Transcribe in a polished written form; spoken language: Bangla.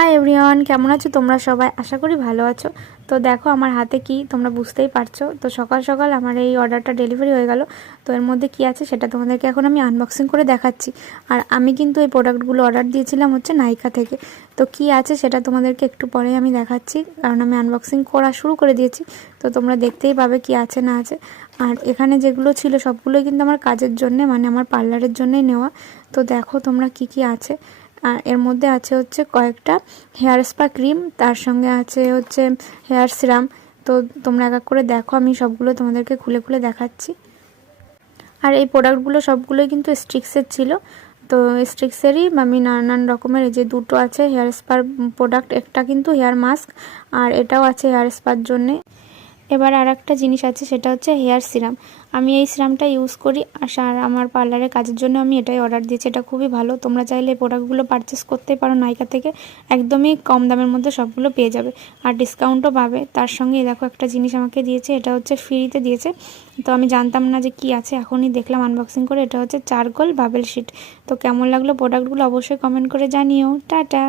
হাই এভরিওয়ান, কেমন আছো তোমরা সবাই? আশা করি ভালো আছো। তো দেখো আমার হাতে কি, তোমরা বুঝতেই পারছো। তো সকাল সকাল আমার এই অর্ডারটা ডেলিভারি হয়ে গেল। তো এর মধ্যে কি আছে সেটা তোমাদেরকে এখন আমি আনবক্সিং করে দেখাচ্ছি। আর আমি কিন্তু এই প্রোডাক্টগুলো অর্ডার দিয়েছিলাম হচ্ছে নাইকা থেকে। তো কি আছে সেটা তোমাদেরকে একটু পরেই আমি দেখাচ্ছি, কারণ আমি আনবক্সিং করা শুরু করে দিয়েছি। তো তোমরা দেখতেই পাবে কি আছে না আছে। আর এখানে যেগুলো ছিল সবগুলোই কিন্তু আমার কাজের জন্যে, মানে আমার পার্লারের জন্যই নেওয়া। তো দেখো তোমরা কি কি আছে। আর এর মধ্যে আছে হচ্ছে কয়েকটা হেয়ার স্পা ক্রিম, তার সঙ্গে আছে হচ্ছে হেয়ার সিরাম। তো তোমরা এক এক করে দেখো, আমি সবগুলো তোমাদেরকে খুলে খুলে দেখাচ্ছি। আর এই প্রোডাক্টগুলো সবগুলোই কিন্তু স্ট্রিক্সের ছিল। তো স্ট্রিক্সেরই আমি নানান রকমের, এই যে দুটো আছে হেয়ার স্পার প্রোডাক্ট, একটা কিন্তু হেয়ার মাস্ক আর এটাও আছে হেয়ার স্পার জন্যে। এবার আর একটা জিনিস আছে, সেটা হচ্ছে হেয়ার সিরাম। আমি এই সিরামটা ইউজ করি আর আমার পার্লারের কাজের জন্য আমি এটাই অর্ডার দিয়েছি। এটা খুবই ভালো, তোমরা চাইলে এই প্রোডাক্টগুলো পারচেস করতেই পারো নাইকা থেকে। একদমই কম দামের মধ্যে সবগুলো পেয়ে যাবে আর ডিসকাউন্টও পাবে। তার সঙ্গে দেখো একটা জিনিস আমাকে দিয়েছে, এটা হচ্ছে ফ্রিতে দিয়েছে। তো আমি জানতাম না যে কি আছে, এখনই দেখলাম আনবক্সিং করে। এটা হচ্ছে চারকোল বাবেল শিট। তো কেমন লাগলো প্রোডাক্টগুলো অবশ্যই কমেন্ট করে জানিও। টাটা।